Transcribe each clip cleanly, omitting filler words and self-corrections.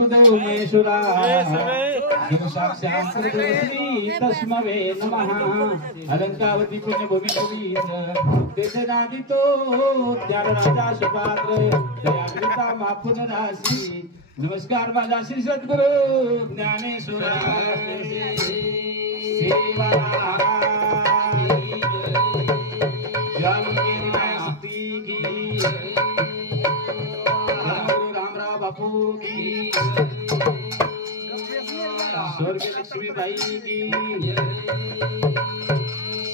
वसुदेव महेश्वरा साक्षात् श्री तस्मवे नमः अलंकावती पुण्यभूमि पवित्र देशनादितो ज्ञान राजा सुपात्र दयाकृता मापुन राशी नमस्कार माझा श्री सद्गुरु ज्ञानेश्वरा सेवा बापू की स्वर्ग लक्ष्मी बाई की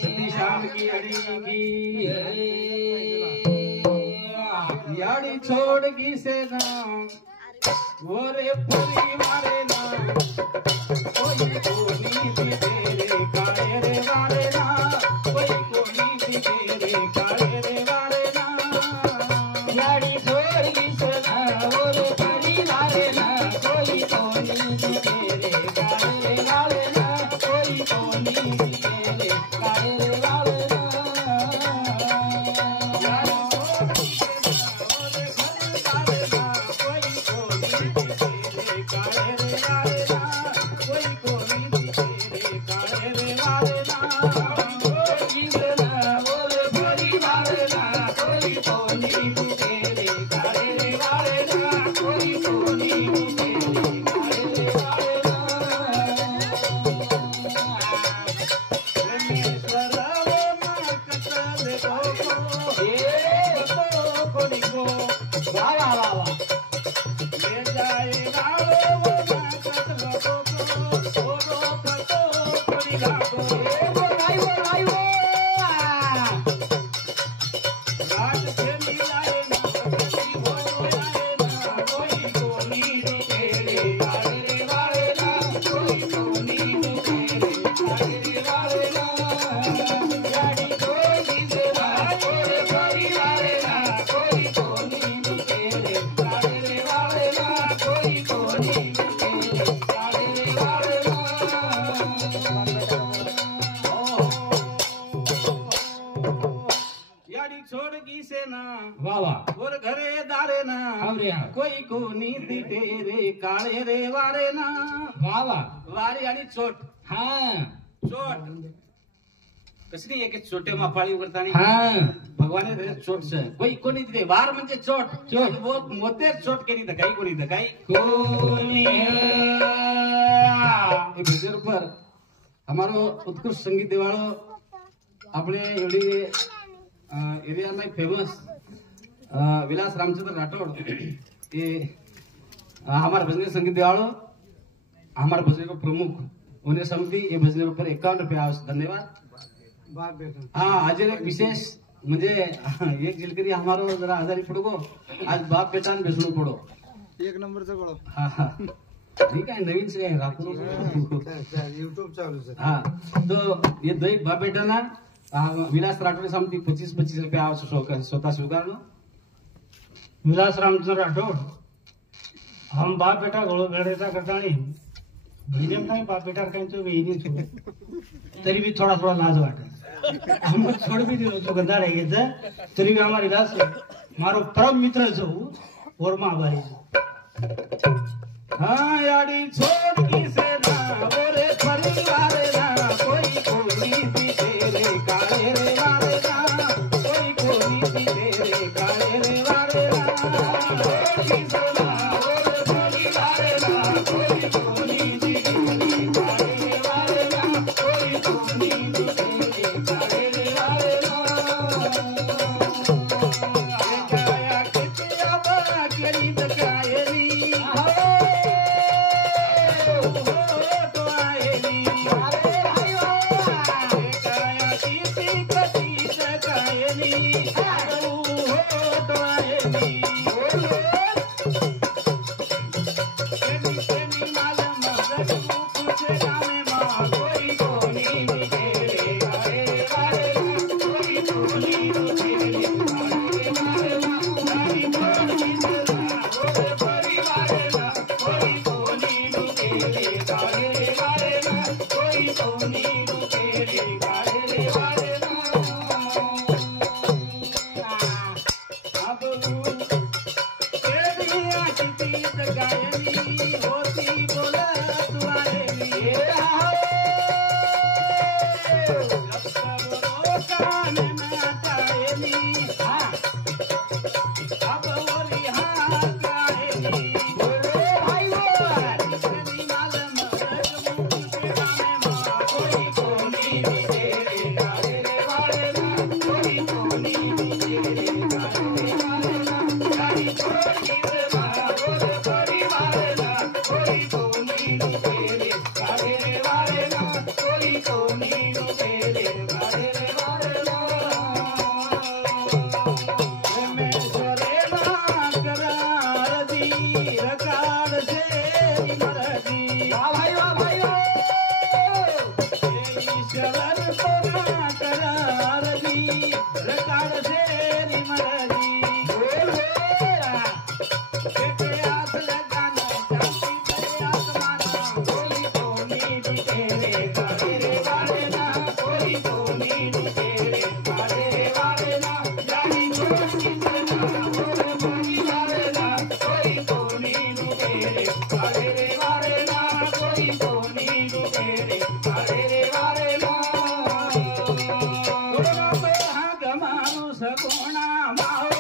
सती शाम की अड़ी की याड़ी छोड़ की सेना वो रे परिवारे ना कोई कोनी तेरे काले रे वाले ना कोई कोनी तेरे काले रे वाले ना याड़ी छोड़ की सेना वो रे परिवारे ना कोई कोनी तेरे काले रे वाले ना कोई कोनी तेरे काले रे वाले ना और घरे दारे ना कोई को नीति तेरे काळे रे वारे ना वावा वारी आणि चोट हाँ चोट कसली एक छोटे मापाळी करतानी हाँ भगवान रे चोट से कोई कोणी दिले वार म्हणजे चोट चोट वो मोते चोट केली दकाई कोणी दकाई कोणी એ ભજન પર અમારો ઉત્કૃષ્ટ સંગીત દેવાળો આપણે એવડી એરિયામાં ફેમસ विलास रामचंद्र राठौड़ ये हमारे भजन संगीत देवालो हमारे भजन को प्रमुख होने समिति ये भजन पर 51 रुपया धन्यवाद हाँ आज एक विशेष म्हणजे एक जिलकरी हमारो जरा आजारी पडो को आज बाप बेटा बेसणू पडो एक नंबरचा पडो हाँ हाँ ठीक है नवीन से राखो यूट्यूब चालू है हाँ तो ये दो बाप बेटा ना विलास राठौड़ समिति 25-25 रुपया स्वतः स्वीकार लो विलास रामचंद्र राठौड़ हम बाप बेटा गोळो भेड़ेता करतानी भीडेम काही बाप बेटा काही तो वेही नाही तरी भी थोड़ा थोड़ा लाज वाटे हम छोड़ भी दिलो तो गंदा रह गया तरी भी हमारी विलास मारो परम मित्र जो और मां आभारी जो हाँ याडी छोड़ की सेना बोरे परिवार ना कोई कोनी तेरे काले रे वाले ना कोई कोनी तेरे काले रे वाले से मरदी वाह भाई ईश्वर को ना करारदी रकाड़ से मरदी बोल बेटे आस लगाना चाहती तेरे आसमाना कोई तो नीड तेरे कारे वाले ना कोई तो नीड तेरे कारे वाले ना जानी कोई ना मोरे मोरी वाले ना कोई तो नीड तेरे कारे वाले ना कोई तो नीड तेरे कारे वाले ना कोना तो हाग मानुस कोणा माओ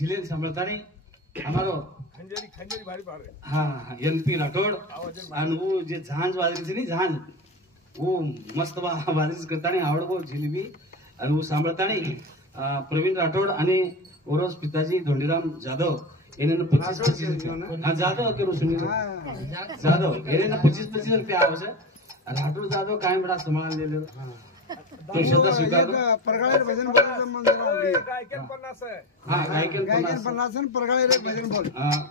झिलेल सांभळतानी हमारो खंजरी भारी पार है हाँ एनपी राठौड़ और वो जे झांझ वाजरी से नहीं झांझ वो मस्त वाजरी करतानी आवड को झिलबी और वो सांभळतानी प्रवीण राठौड़ आणि ओरोस पिताजी धोंडीराम जाधव इन्हें 25 हाँ जाधव के सुनी जाधव इन्हें 25 रुपया आवश्य राठौड़ जाधव काय बड़ा संभाल ले ले तो शब्द स्वीकार परगाळेर भजन बोलायचं मन जरा आवडी गायकन 50 है हाँ गायकन गायकन 50 आणि परगाळेर एक भजन बोल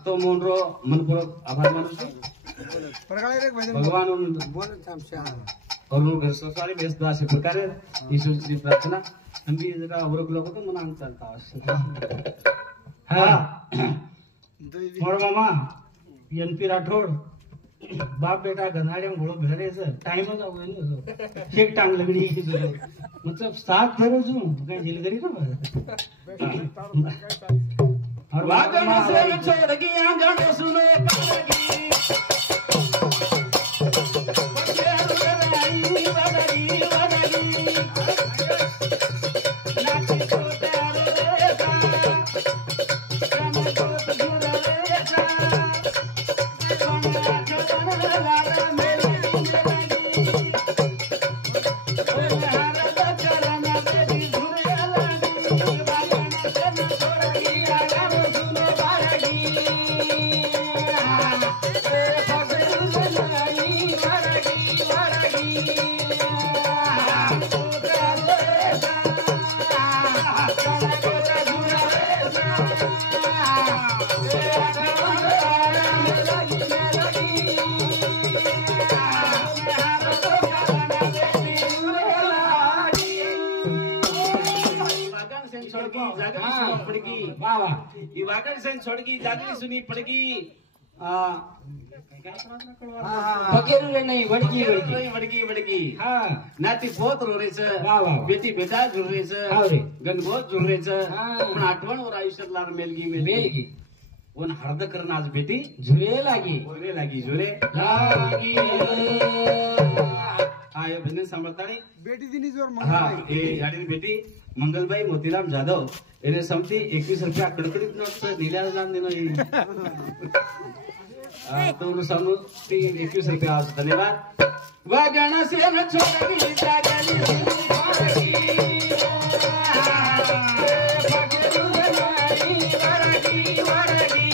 तो मोनरो मनपूर्वक आभार मानु છું परगाळेर एक भजन भगवान बोल थांबशा और घर संसारी व्यस्त अशा प्रकारे ईश्वरची प्रार्थना आम्ही जरा ओळखलो होतो म्हणून आम्ही चालता हा मोर मामा एनपी राठौड़ बाप बेटा गनाड़े घोड़ो भेरे से टाइम जाओ ने एक टांग लगड़ी मतलब साथ फेरो छु कहीं झिल करी ना और वागन से छोड़ के आंगन सुनो पागी छोड़गी जागरी सुनी पड़गी फकीर नाही वडकी वडकी वडकी वडकी हा नाती पोत रोरेचं वा वा बेटी बेटा हाव रे. झुररेचं गणगोत झुररेचं हा. पण आठवण आयुष्यात लार मेलगी मेलगी पण हर्द करण आज बेटी झुरे लागी झुरे लागी झुरे लागी हा हे भजन सांभाळतानी बेटी दिनी जोर हा मंगलबाई हे गाडी बेटी मंगलबाई मोतीराम जाधव એને સમથી 21 રૂપિયા કડકડીત નો નીલા નામ દેનો તો નું સામુ 21 રૂપિયા આવશે ધન્યવાદ વાગણ સે ન છોડવી જાગલી સુરવારી પગડુ નાઈ વરગી વરગી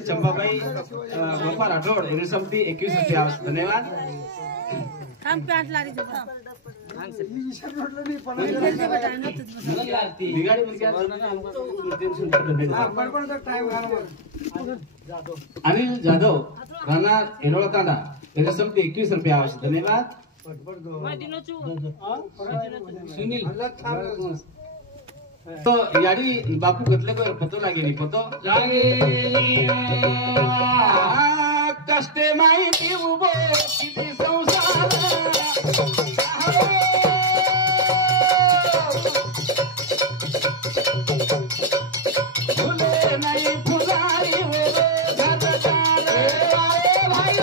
चंपाबाई गोपा राठोड એને સમથી 21 રૂપિયા આવશે ધન્યવાદ बिगाडी मुलगी अनिल जाधव राहणार एरोळा तांडा એને સમથી 21 રૂપિયા આવશે ધન્યવાદ सुनील तो याडी बापू घेतले को पतो लागेली पतो लागेली कष्टे माहिती उभो किती संसार फुले नाही फुलारी हो घरदार भाई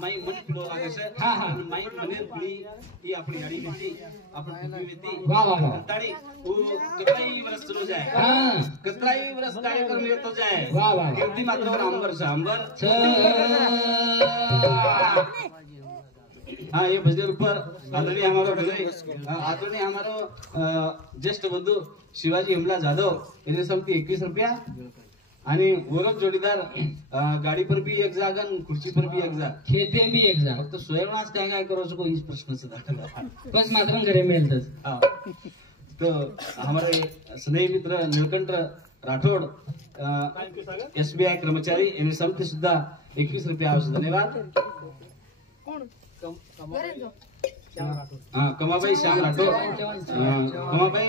माई मन पिलो लागे से हां हां माई मनेर पुली ये अपनी गाड़ी बेची अपनी टीवी बेची वाह वाह ताड़ी वो कतराई वर्ष चलो जाए हां कतराई वर्ष कार्यक्रम में तो जाए वाह वाह कीर्ति मात्र और अंबर से अंबर हाँ ये भजन ऊपर आदरणीय हमारो ज्येष्ठ बंधू शिवाजी हिमला जाधव इन्हें समती 21 रुपया आणि वरच जोडीदार गाडी पर भी एक जाग आणि खुर्ची पर भी एक जाग खेते भी एक जाग फक्त स्वयंवास काय काय करो सको इस प्रश्न से दाखला बस मात्र घरे मिळतच हाँ तो हमारे स्नेही मित्र नीलकंठ राठोड SBI कर्मचारी इन्हें समती सुद्धा 21 रुपया आवश्यक धन्यवाद हाँ कमाबाई श्याम राठोड कमाबाई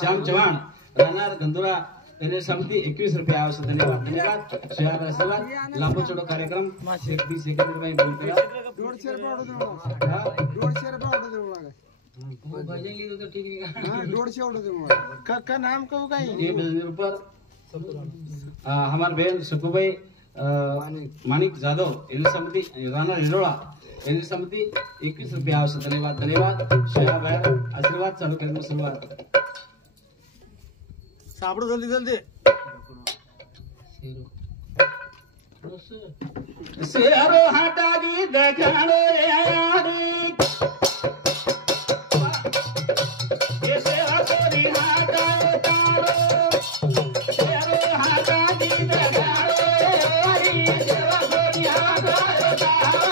श्याम चव्हाण राहणार गंधुरा इन्हें समती 21 रुपया आवश्यक धन्यवाद धन्यवाद शेयर आशीर्वाद लांबो चढो कार्यक्रम 20 सेकंड में बोलते हैं 150 रुपये ऑर्डर देऊ लागा 150 रुपये ऑर्डर देऊ लागा भजन लिहिलं तर ठीक आहे हां 150 ऑर्डर देऊ लागा का नाम कहू काय ये भजन ऊपर हमार बहन सुकुबाई मानिक जाधव इन्हें समती राणा हिरोळा इन्हें समती 21 रुपया आवश्यक धन्यवाद धन्यवाद शेयर बाहेर आशीर्वाद चालू करने सुरुवात सापडो जल्दी जल्दी शेरो हटागी देखाड़ो यारी ये सेवा कोरी हटाओ तारो शेरो हटागी देखाड़ो यारी सेवा कोरी हटाओ तारो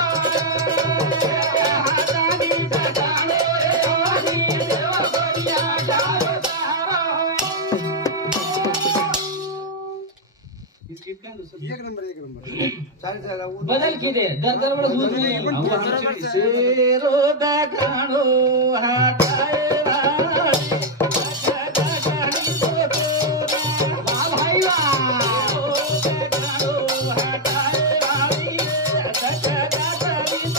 हटागी देखाड़ो यारी सेवा कोरी हटाओ तारो इस गीत का एक नंबर चालेल चालेल बदल की दे दर दर बडा दूध नाही शेरो देखाड़ो हटाए वाली देखाड़ी तो वाह भाई वाह देखाड़ो हटाए वाली देखाड़ी तो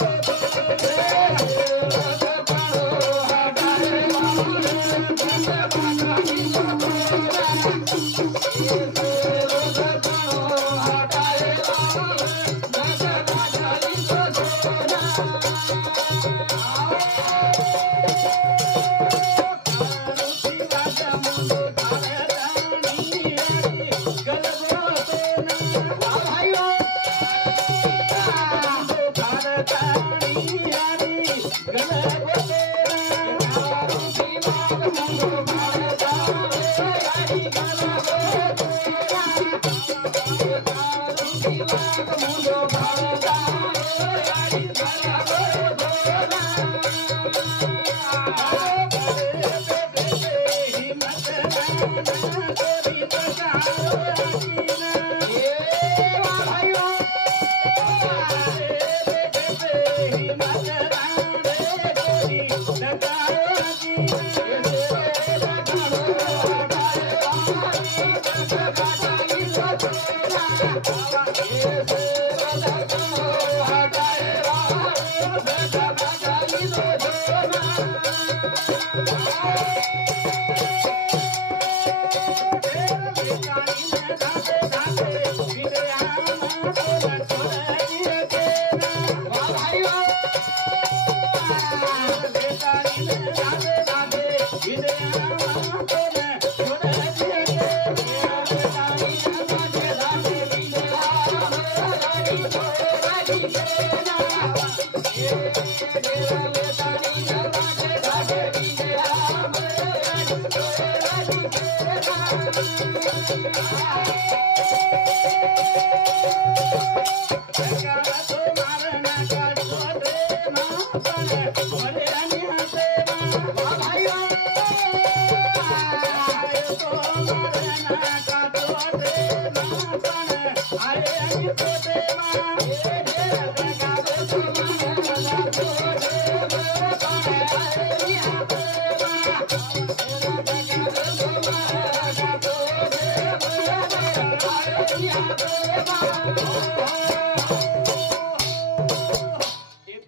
आये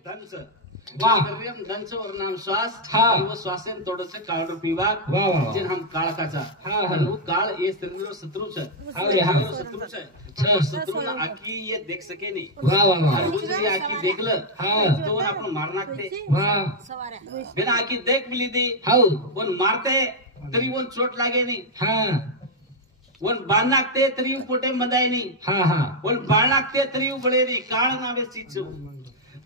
धनच वाह धनच वर नाम श्वास हाँ। आणि व श्वासेन थोडस काळ पीवा वाह, वाह, वाह। जे हम काळ काचा हाँ, हाँ। वो काळ ये शरीर शत्रु छे अरे हाँ। शत्रु छे हाँ। शत्रु ना आखी ये देख सके नहीं वाह वाह वाह आणि जरी आखी देखलं हाँ। तो आपण मार नाकते वाह बिना आखी देख मिली दी हाउ वन मारते तरी वन चोट लागे नहीं हाँ वन बाण नाकते तरी वो पोटे मदाय नहीं हाँ हाँ वन बाण नाकते तरी वो बळे नहीं काळ नावे चीज छो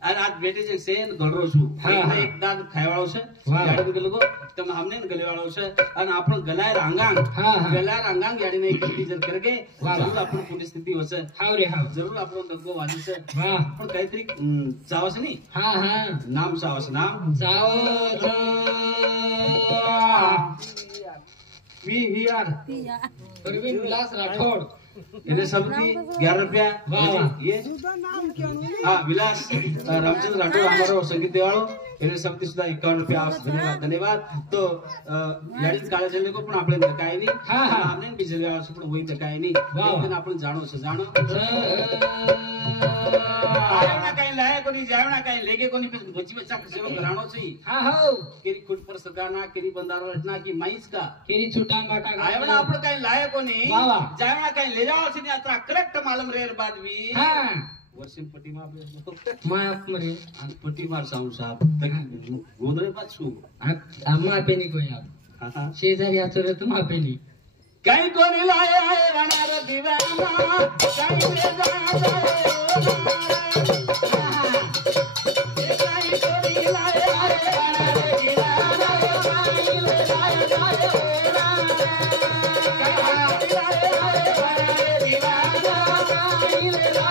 અને આજ બેઠે છે સેન ગળરો છું હા, હા. એક દાદ ખાયવાળો છે વાહ. ગાડી ગલગો તમે हमने ગલેવાળો છે અને આપણો ગલાય રાંગાંગ હા, હા. ગલાય રાંગાંગ ગાડીને એક ડિઝન કરકે વાહ, જરૂર વાહ. આપણો પૂરી સ્થિતિ હશે हाउ रे हाउ જરૂર આપણો દગો વાજી છે वाह પણ કઈતરી ચાવસ નહીં हाँ हाँ નામ ચાવસ નામ जाओ वीआर प्रवीण विलास राठौड़ એને સબથી 11 रुपया વાહ, વાહ. ये तुझं नाम केवढं? हाँ विलास रामचंद्र राठौड़ हमारो संगीत देवाळो એને સબથી સુધા 51 रुपया આવશે ધન્યવાદ ધન્યવાદ તો યાડી કાળે જલ્દી કો પણ આપણે ધકાય નહીં હા, હા. આપણે બી જલ્દી આવશે પણ હોય ધકાય નહીં વાહ. એટલે આપણે જાણો છે જાણો આયવણા કાઈ લાય કોની જાવણા કાઈ લેગે કોની બચી બચ્ચા સેવો ઘરાણો છે हाँ हाउ કેરી કુટ પર સગાના કેરી બંદારો રચના की माईस का केरी छुटा बाटा આયવણા આપણે કાઈ લાય કોની વાહ, વાહ. જાવણા કાઈ ले जाओ છે ને આત્રા કરેક્ટ માલમ રેર બાદ भी हाँ वर्षिम पट्टी मार माफ मरे पट्टी मार साऊंड साहब गोंधळे पाछू मापे नहीं कोई आप शेजारी आचर तो मापे नहीं काही कोणी लाय आहे वनार दिवाना काही ले काही कोणी लाय आहे वनार दिवाना काही ले काही लाय आहे वनार दिवाना काही ले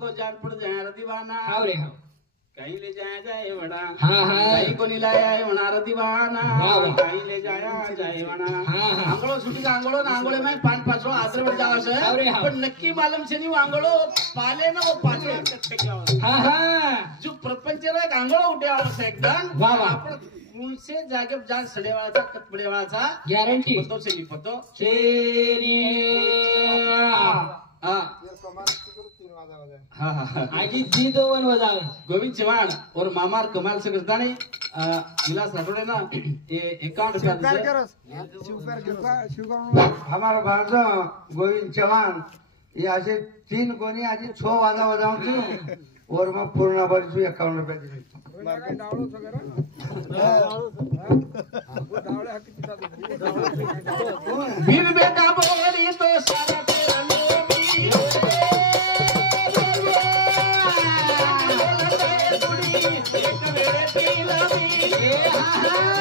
को जान पड़ जाए रदीवाना हाउ रे हाउ कहीं ले जाया जाए वड़ा हाँ, हाँ। कहीं को नहीं लाया है वना रदीवाना वाह, वाह। कहीं ले जाया जाए वना हाँ, हाँ। आंगळो सुटी का आंगळो ना आंगळे में 5-5 आदर वर जावा छे हाउ रे हाउ पण नक्की मालूम छे नी आंगळो पाले ना वो पाछो हाँ हाँ जो प्रपंच रे आंगळो उठे आवश्यक एकदम वाह, वाह। आपण उनसे जागे जान सडेवाचा कटपडेवाचा गॅरंटी पतो से पतो चेरी हां हाँ हाँ आजी जी दो वन बजावे गोविंद चौहान और मामार कमाल से करता नहीं विलास राठौड़ है ना ये 51 रुपया शिवकार दे करो शिवकार हमारा भांजा गोविंद चौहान ये आज 3 कोनी आज 6 वाजा बजाऊं छू और मैं पूर्ण भर छू 51 रुपया दे डावळो सगळं डावळे हा किती फिर बेटा बोली तो सारा तेरा लोगी एक वेळे पीला मी करलो रे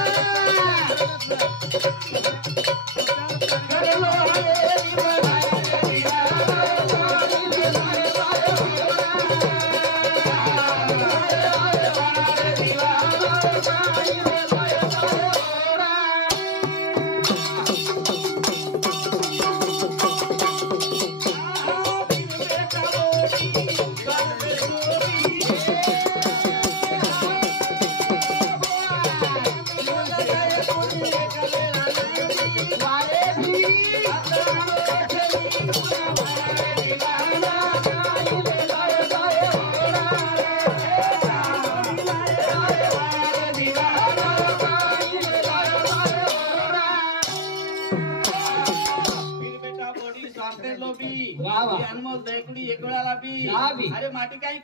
तो बी वाह, वाह. ये अनमोल दयकुडी एक वेळाला बी हा बी. अरे माटी काही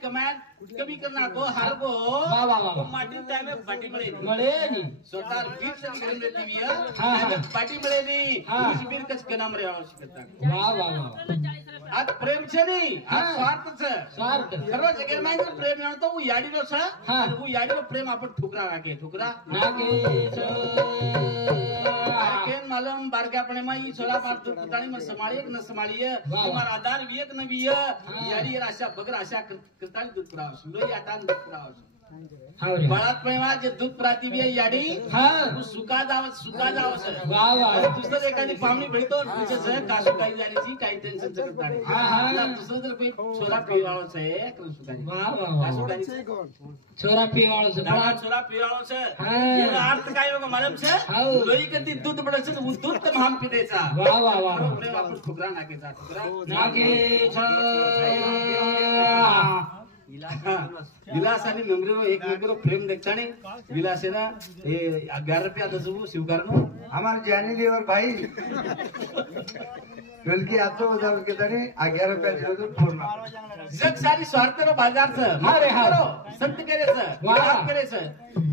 कमी करणार को हार को वाह, वाह, वाह. तो माटी टाइम में बाटी मिळे મળેની स्वतः बीर से करून देती बी हा, हा. बाटी मिळे नी हा. उस बीर कच के नाम रे आवश्यकता વાહ વાહ વાહ आज प्रेम छे नी आज हा. स्वार्थ छे સ્વાર્થ सर्व जगेर में प्रेम याण तो वो याडीलो छे हा. आणि वो याडीलो प्रेम आपण ठुकरा राखे ठुकरा નાગે છે केन मालूम बारक्यापणे माई छोला पार तुटाणी मग समाळी एक न समाळी वाह. तुम्हारा आधार वियक न विय याडी आशा बगर आशा करताली दूध पुराव सुलो याटा दूध पुराव હાવરે बळात पैमा जे दूध प्राती बी याडी હા तू सुका जावस વાહ વાહ दुसरं एखादी पाहुणी भेटतो तुझे सह कासू काही जाण्याची काही टेन्शन करताडी हा, हा. दुसरं जर काही छोला पिवाळोच आहे सुकानी વાહ વાહ कासू વાહ काही છોરા પીવાળો છે દાડા छोला पिवाळो છે હા. એનો અર્થ काय होगा मालूम છે હાઉ. लोई कधी दूध पडायचं दूध तर महान पितेचा વાહ વાહ વાહ प्रेम आपण ठुकरा नाकेचा ठुकरा નાગે છે विलास आणि नम्रीनो एकमेकरो प्रेम देखताने विलास है ना ये 11 रुपया आता जो स्वीकारनो हमारे जानी लीवर भाई बल्कि आजो बाजार के तरी 11 रुपया दिलो तो पूर्ण जग सारी स्वार्थ रो बाजार छ अरे हा. करो संत करे छ वाह. विलास करे छ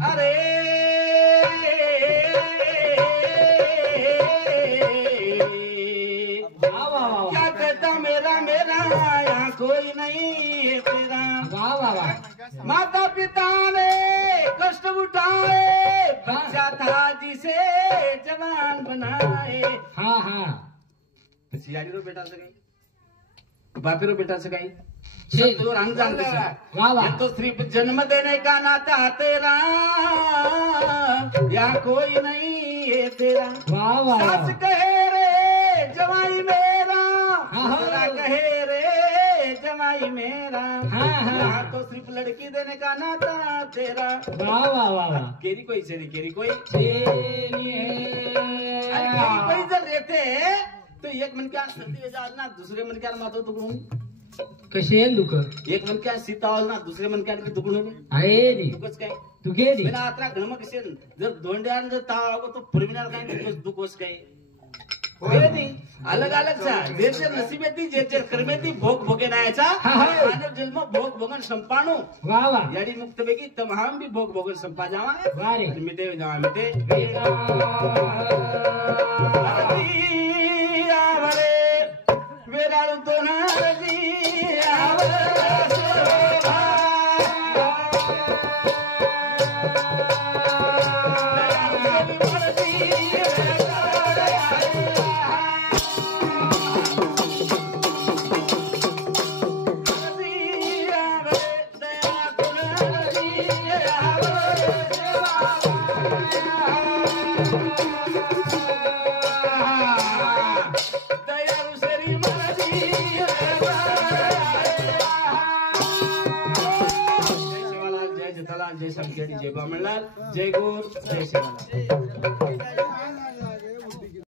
अरे વાહ વાહ વાહ क्या कहता मेरा यहाँ कोई नहीं है तेरा વાહ વાહ વાહ माता पिता ने कष्ट उठाए बच्चा था जिसे जवान बनाए હા હા सियारी रो बेटा से काही बापी रो बेटा से काही छे. सब तो रंग जान कैसा वाह वाह ये तो सिर्फ जन्म देने का नाता तेरा या कोई नहीं है तेरा વાહ વાહ सास વાહ कहे रे जवाई मेरा हाँ, हाँ। ससुरा कहे रे जवाई मेरा हाँ, हाँ। यहाँ तो सिर्फ लड़की देने का नाता तेरा વાહ વાહ વાહ વાહ केरी कोई से नहीं केरी कोई છેની अरे केरी कोई जर रहते तो एक मन क्या सर्दी में जाल ना दूसरे मन क्या मातो दुखून कसे दुख एक मन क्या सीतावल ना दुसरे मन क्या दुखून आहे नी दुखच काय तू गेली मेरा आत्रा घणम कसे जर दोंड्यान जर ताव आगो तो पुरविनार काय दुखोस काय नहीं अलग अलग सा जे जे नसीबेती जे जे कर्मेती भोग भोगे नायचा हा, हा. मानव जन्म भोग भोगन संपाणू વાહ વાહ याडी मुक्त बेगी तमाम भी भोग भोगन संपा जावा વાહ રે मिटे जावा मिटे आवरे वेराळू तो नारजी दयाळू शरी माझी जय शिवालाल जय जथालाल जय समखेडी जय बामणलाल जय गुर जय शिवालाल